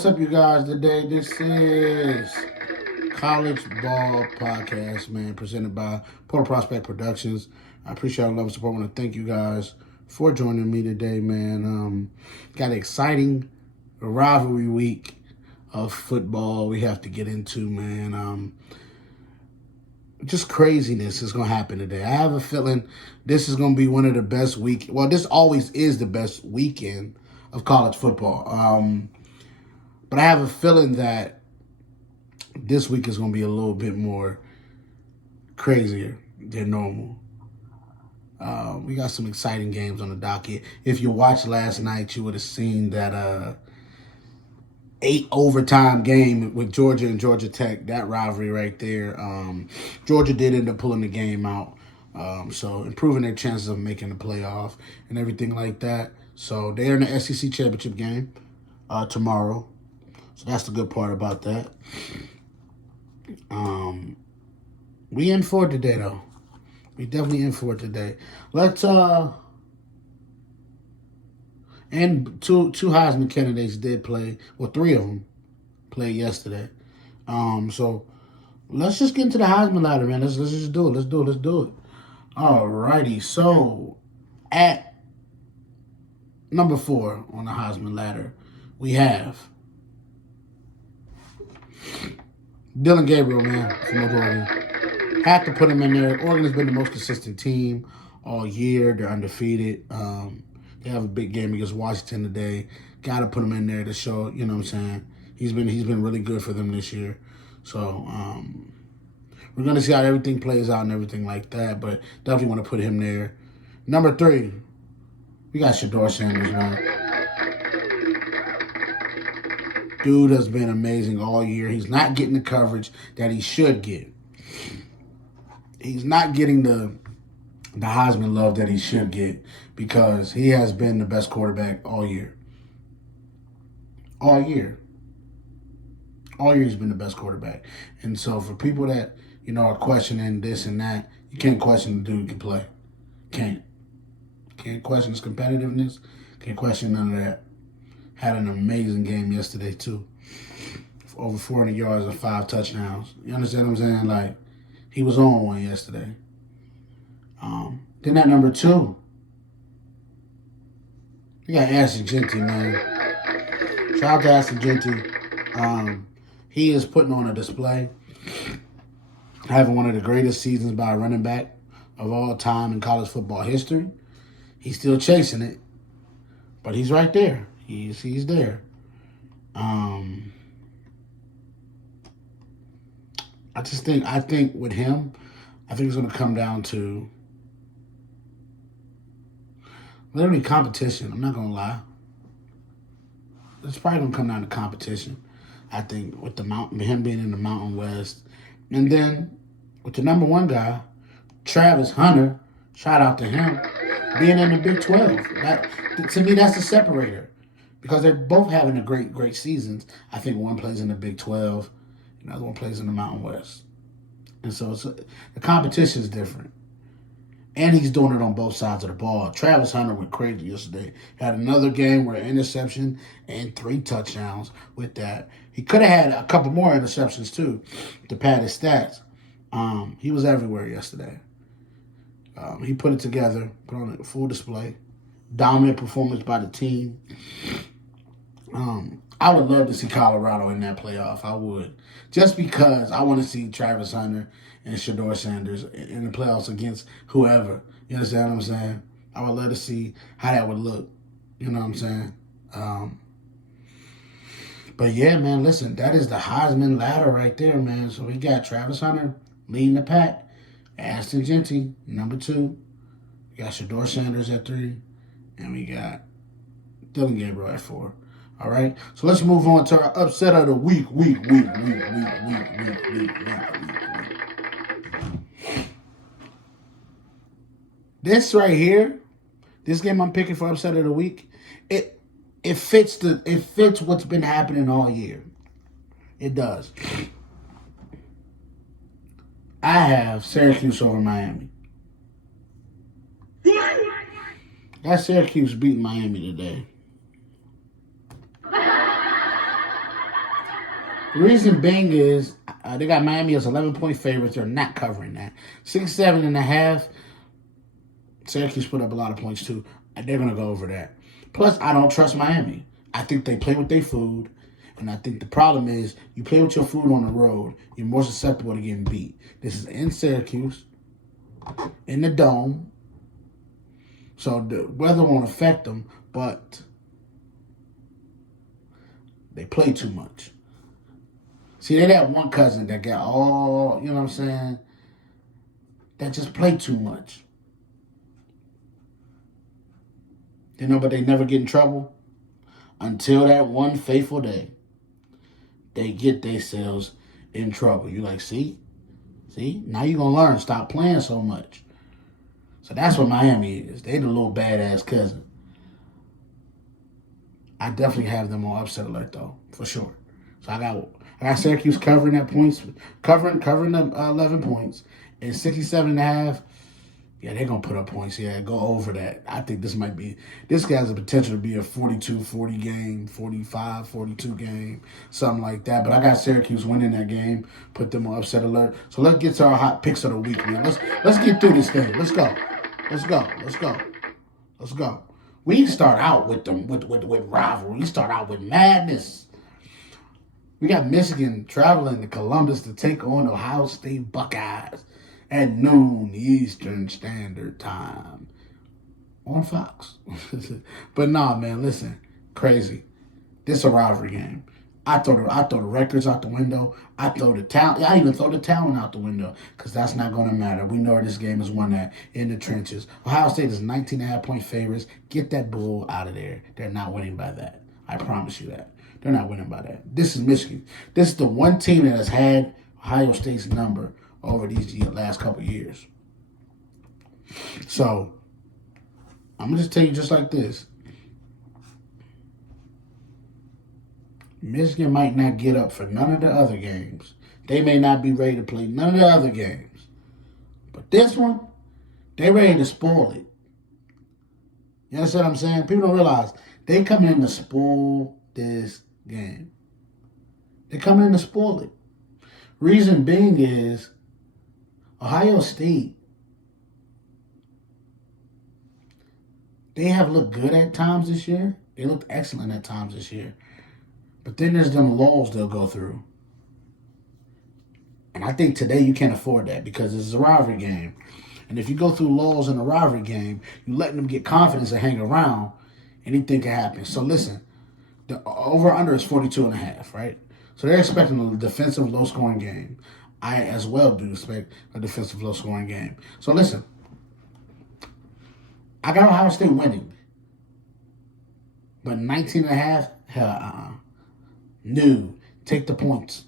what's up, you guys? Today, this is College Ball Podcast, man, presented by Port Prospect Productions. I appreciate all the love and support. I want to thank you guys for joining me today, man. Got an exciting rivalry week of football we have to get into, man. Just craziness is going to happen today. I have a feeling this is going to be one of the best this always is the best weekend of college football. But I have a feeling that this week is going to be a little bit more crazier than normal. We got some exciting games on the docket. If you watched last night, you would have seen that 8 overtime game with Georgia and Georgia Tech, that rivalry right there. Georgia did end up pulling the game out, so improving their chances of making the playoff and everything like that. So they're in the SEC championship game tomorrow. So that's the good part about that. We in for it today, though. We definitely in for it today. Let's and two Heisman candidates did play. Well, 3 of them played yesterday. So let's just get into the Heisman ladder, man. Let's just do it. Let's do it. Alrighty. So at number 4 on the Heisman ladder, we have Dillon Gabriel, man, from Oregon. Had to put him in there. Oregon's been the most consistent team all year. They're undefeated. They have a big game against Washington today. Got to put him in there to show, you know what I'm saying? He's been really good for them this year. So we're going to see how everything plays out and everything like that, but definitely want to put him there. Number 3, we got Shedeur Sanders, man. Dude has been amazing all year. He's not getting the coverage that he should get. He's not getting the Heisman love that he should get because he has been the best quarterback all year. All year he's been the best quarterback. And so for people that, are questioning this and that, you can't question the dude who can play. Can't question his competitiveness. Can't question none of that. Had an amazing game yesterday, too. Over 400 yards and 5 touchdowns. You understand what I'm saying? Like, he was on one yesterday. Then at number 2, you got Ashton Jeanty, man. Shout out to Ashton Jeanty. He is putting on a display. Having one of the greatest seasons by a running back of all time in college football history. He's still chasing it, but he's right there. He's there. I think with him, I think it's going to come down to literally competition. I'm not going to lie. It's probably going to come down to competition. I think with him being in the Mountain West. And then with the number 1 guy, Travis Hunter, shout out to him, being in the Big 12. To me, that's the separator. Because they're both having a great seasons. I think one plays in the Big 12, another one plays in the Mountain West. And so the competition is different. And he's doing it on both sides of the ball. Travis Hunter went crazy yesterday. Had another game where interception and 3 touchdowns with that. He could have had a couple more interceptions too to pad his stats. He was everywhere yesterday. He put it together, put on a full display. Dominant performance by the team. I would love to see Colorado in that playoff. I would. Just because I want to see Travis Hunter and Shedeur Sanders in the playoffs against whoever. You understand what I'm saying? I would love to see how that would look. You know what I'm saying? But yeah, man, listen, that is the Heisman ladder right there, man. So we got Travis Hunter leading the pack. Ashton Jeanty, number 2. We got Shedeur Sanders at 3. And we got Dillon Gabriel at 4. All right, so let's move on to our upset of the week. This right here, this game I'm picking for upset of the week, it fits what's been happening all year. It does. I have Syracuse over Miami. Got Syracuse beating Miami today. The reason being is they got Miami as 11-point favorites. They're not covering that. 67.5. Syracuse put up a lot of points too. They're going to go over that. Plus, I don't trust Miami. I think they play with their food. And I think the problem is you play with your food on the road, you're more susceptible to getting beat. This is in Syracuse, in the Dome. So the weather won't affect them, but they play too much. See, they got one cousin that got all, you know what I'm saying, that just play too much. You know, but they never get in trouble until that one fateful day. They get themselves in trouble. You like, see? Now you're going to learn. Stop playing so much. So that's what Miami is. They the little badass cousin. I definitely have them on upset alert, though, for sure. So I got Syracuse covering that points, covering the 11 points. And 67.5, yeah, they're going to put up points. Yeah, go over that. I think this guy's the potential to be a 42-40 game, 45-42 game, something like that. But I got Syracuse winning that game, put them on upset alert. So let's get to our hot picks of the week, man. Let's get through this thing. Let's go. We start out with rivalry. We start out with madness. We got Michigan traveling to Columbus to take on Ohio State Buckeyes at noon Eastern Standard Time on Fox. But nah, man, listen, crazy. This is a rivalry game. I throw the records out the window. I even throw the talent out the window because that's not going to matter. We know this game is won at in the trenches. Ohio State is 19.5-point favorites. Get that bull out of there. They're not winning by that. I promise you that. They're not winning by that. This is Michigan. This is the one team that has had Ohio State's number over these last couple years. So, I'm going to just tell you just like this. Michigan might not get up for none of the other games. They may not be ready to play none of the other games. But this one, they're ready to spoil it. You understand what I'm saying? People don't realize they come in to spoil this game. They come in to spoil it. Reason being is Ohio State, they have looked good at times this year. They looked excellent at times this year. But then there's them lulls they'll go through. And I think today you can't afford that because this is a rivalry game. And if you go through lulls in a rivalry game, you letting them get confidence and hang around, anything can happen. So listen, the over-under is 42.5, right? So they're expecting a defensive, low-scoring game. I as well do expect a defensive, low-scoring game. So listen, I got Ohio State winning. But 19.5, hell, no. Take the points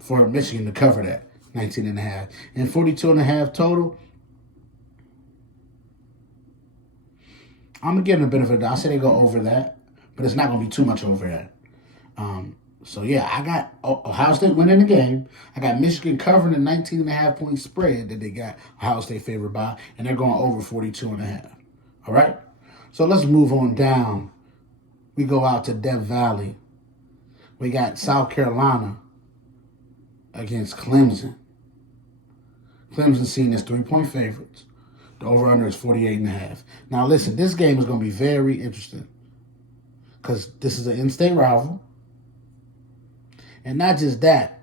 for Michigan to cover that 19.5. And 42.5 total, I'm going to give them a benefit. I say they go over that, but it's not going to be too much over that. So, yeah, I got Ohio State winning the game. I got Michigan covering the 19.5-point spread that they got Ohio State favored by, and they're going over 42.5. All right? So let's move on down. We go out to Death Valley. We got South Carolina against Clemson. Clemson seen as 3-point favorites. The over-under is 48.5. Now, listen, this game is going to be very interesting because this is an in-state rival. And not just that,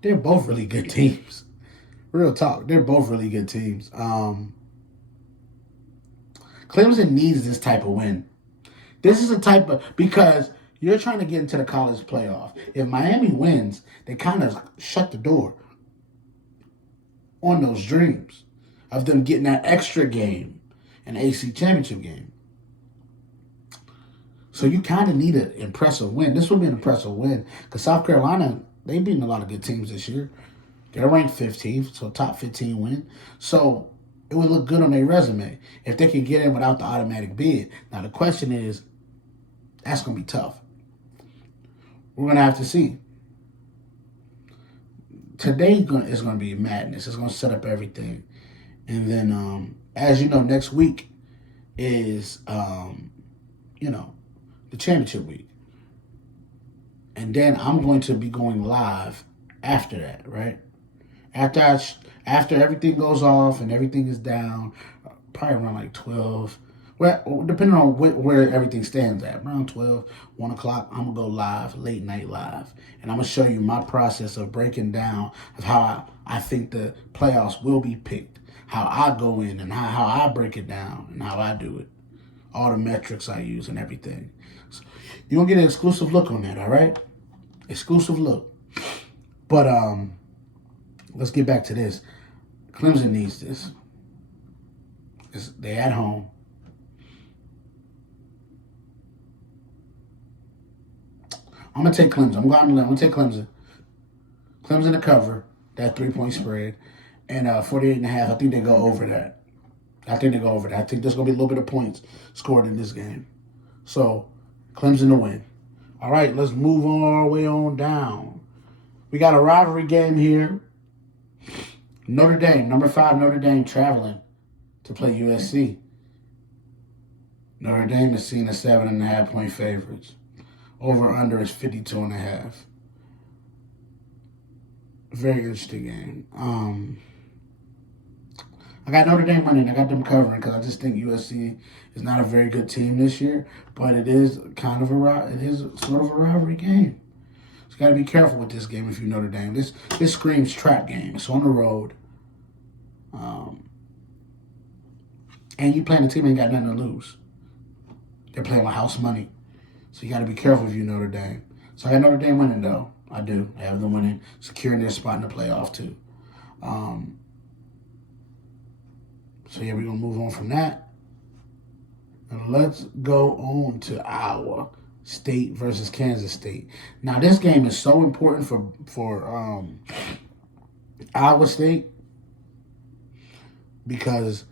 they're both really good teams. Real talk, they're both really good teams. Clemson needs this type of win. This is a type of, because you're trying to get into the college playoff. If Miami wins, they kind of shut the door on those dreams of them getting that extra game, an AC championship game. So you kind of need an impressive win. This will be an impressive win because South Carolina, they've beaten a lot of good teams this year. They're ranked 15th, so top 15 win. So it would look good on their resume if they can get in without the automatic bid. Now the question is, that's going to be tough. We're going to have to see. Today is going to be madness. It's going to set up everything. And then, as you know, next week is, the championship week. And then I'm going to be going live after that, right? After everything goes off and everything is down, probably around like 12. Well, depending on where everything stands at, around 12, 1 o'clock, I'm going to go live, late night live. And I'm going to show you my process of breaking down of how I think the playoffs will be picked, how I go in and how I break it down and how I do it, all the metrics I use and everything. So you're going to get an exclusive look on that, all right? Exclusive look. But let's get back to this. Clemson needs this. They're at home. I'm going to take Clemson. I'm going to take Clemson. Clemson to cover that 3-point spread. And 48.5, I think they go over that. I think there's going to be a little bit of points scored in this game. So, Clemson to win. All right, let's move on our way on down. We got a rivalry game here. Notre Dame, number 5 Notre Dame traveling to play USC. Notre Dame is seen as 7.5-point favorites. Over under is 52.5. Very interesting game. I got Notre Dame winning. I got them covering because I just think USC is not a very good team this year, but it is sort of a rivalry game. So you got to be careful with this game if you Notre Dame. This screams trap game. It's on the road. And you playing a team ain't got nothing to lose. They're playing with house money. So you got to be careful if you Notre Dame. So I got Notre Dame winning, though. I do. I have them winning, securing their spot in the playoff, too. So, yeah, we're going to move on from that. Now, let's go on to Iowa State versus Kansas State. Now, this game is so important for Iowa State because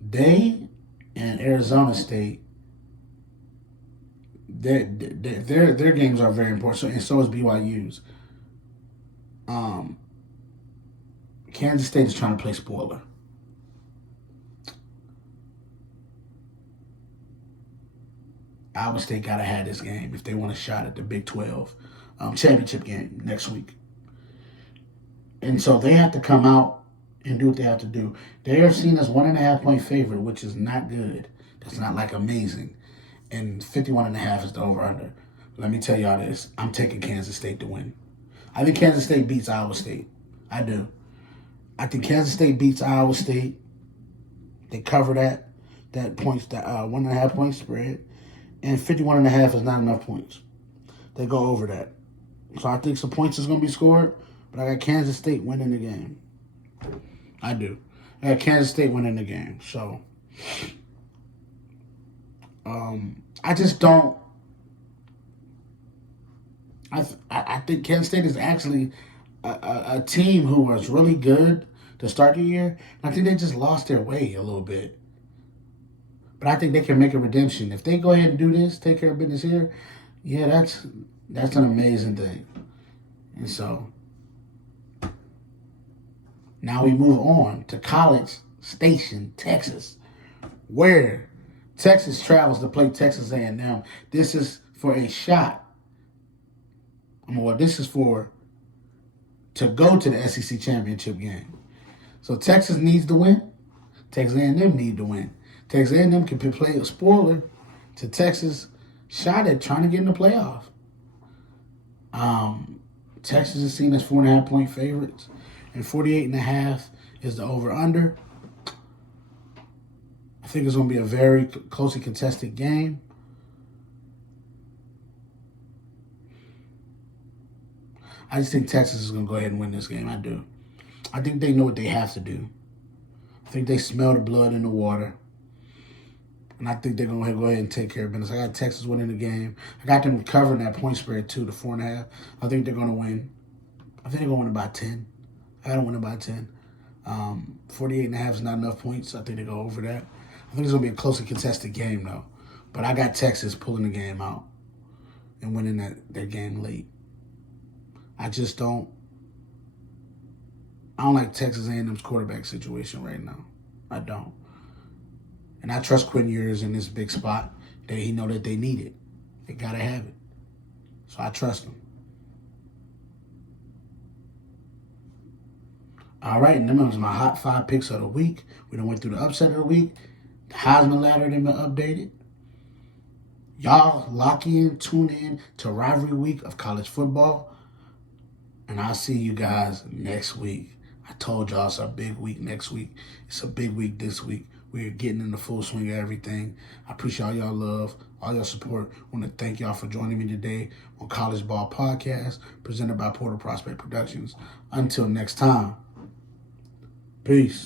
they and Arizona State, their games are very important, and so is BYU's. Kansas State is trying to play spoiler. Iowa State got to have this game if they want a shot at the Big 12 championship game next week. And so they have to come out and do what they have to do. They are seen as 1.5-point favorite, which is not good. That's not like amazing. And 51.5 is the over-under. Let me tell y'all this. I'm taking Kansas State to win. I think Kansas State beats Iowa State. I do. I think Kansas State beats Iowa State. They cover that points, that 1.5-point spread. And 51.5 is not enough points. They go over that. So I think some points is going to be scored, but I got Kansas State winning the game. I do. I got Kansas State winning the game. So I just don't. I think Kansas State is actually a team who was really good to start the year. And I think they just lost their way a little bit. But I think they can make a redemption. If they go ahead and do this, take care of business here, yeah, that's an amazing thing. And so now we move on to College Station, Texas, where Texas travels to play Texas A&M. This is for a shot. This is to go to the SEC championship game. So Texas needs to win. Texas A&M need to win. Texas A&M can play a spoiler to Texas' shot at trying to get in the playoff. Texas is seen as 4.5-point favorites, and 48.5 is the over/under. I think it's going to be a very closely contested game. I just think Texas is going to go ahead and win this game. I do. I think they know what they have to do. I think they smell the blood in the water. And I think they're going to go ahead and take care of business. I got Texas winning the game. I got them covering that point spread, too, the 4.5. I think they're going to win. I think they're going to win by 10. I got them winning by 10. 48.5 is not enough points. I think they go over that. I think it's going to be a closely contested game, though. But I got Texas pulling the game out and winning that game late. I don't like Texas A&M's quarterback situation right now. I don't. And I trust Quinn Ewers in this big spot that he know that they need it. They got to have it. So I trust him. All right, and them was my hot 5 picks of the week. We done went through the upset of the week. The Heisman ladder done been updated. Y'all lock in, tune in to rivalry week of college football. And I'll see you guys next week. I told y'all it's a big week next week. It's a big week this week. We're getting in the full swing of everything. I appreciate all y'all love, all y'all support. I want to thank y'all for joining me today on College Ball Podcast, presented by Portal Prospect Productions. Until next time, peace.